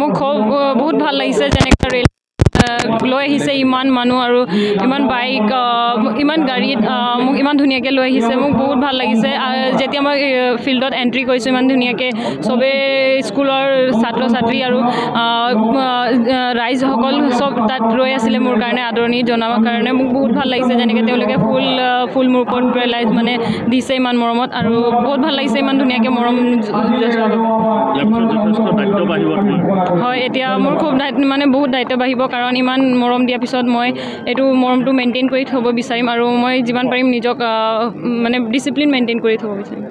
মোক বহুত ভাল লাগিছে যেনেকৈ ৰেল লৈ আহিছে ইমান মানুহ আৰু ইমান বাইক ইমান গাড়ীত মোক ইমান ধুনীয়াকৈ লৈ আহিছে মোক বহুত ভাল লাগিছে যেতিয়া মই ফিল্ডত এণ্ট্ৰি কৰিছোঁ ইমান ধুনীয়াকৈ চবেই স্কুলৰ ছাত্ৰ ছাত্ৰী আৰু ৰাইজসকল চব তাত ৰৈ আছিলে মোৰ কাৰণে আদৰণি জনাবৰ কাৰণে মোক বহুত ভাল লাগিছে যেনেকৈ তেওঁলোকে ফুল মোৰ ওপৰত পেলাই মানে দিছে ইমান মৰমত আৰু বহুত ভাল লাগিছে ইমান ধুনীয়াকৈ মৰম হয় এতিয়া মোৰ খুব মানে বহুত দায়িত্ব বাঢ়িব কাৰণ ইমান মৰম দিয়াৰ পিছত মই এইটো মৰমটো মেইনটেইন কৰি থ'ব বিচাৰিম আৰু মই যিমান পাৰিম নিজক মানে ডিচিপ্লিন মেইনটেইন কৰি থ'ব বিচাৰিম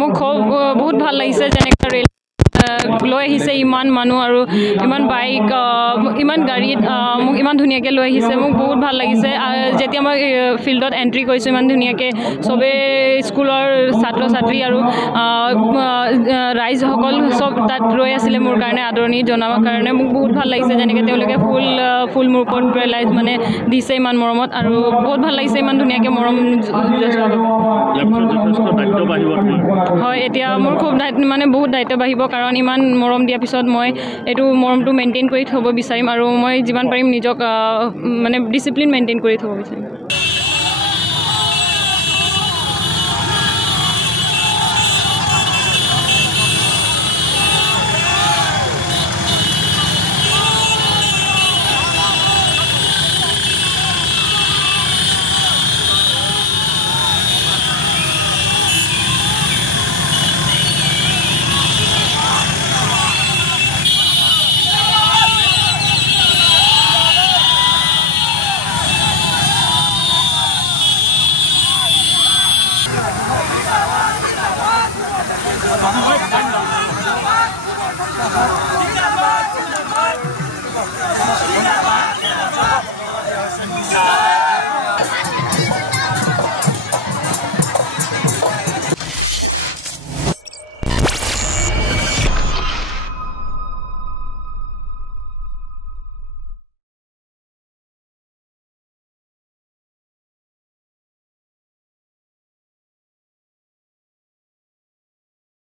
মোক বহুত ভাল লাগিছে যেনেকৈ ৰেল লৈ আহিছে ইমান মানুহ আৰু ইমান বাইক ইমান গাড়ীত মোক ইমান ধুনীয়াকৈ লৈ আহিছে মোক বহুত ভাল লাগিছে যেতিয়া মই ফিল্ডত এণ্ট্ৰি কৰিছোঁ ইমান ধুনীয়াকৈ চবেই স্কুলৰ ছাত্ৰ ছাত্ৰী আৰু ৰাইজসকল চব তাত ৰৈ আছিলে মোৰ কাৰণে আদৰণি জনাবৰ কাৰণে মোক বহুত ভাল লাগিছে যেনেকৈ তেওঁলোকে ফুল মোৰ ওপৰত পেলাই মানে দিছে ইমান মৰমত আৰু বহুত ভাল লাগিছে ইমান ধুনীয়াকৈ মৰম হয় এতিয়া মোৰ খুব মানে বহুত দায়িত্ব বাঢ়িব কাৰণ ইমান মৰম দিয়াৰ পিছত মই এইটো মৰমটো মেইনটেইন কৰি থ'ব বিচাৰিম আৰু মই যিমান পাৰিম নিজক মানে ডিচিপ্লিন মেইনটেইন কৰি থ'ব বিচাৰিম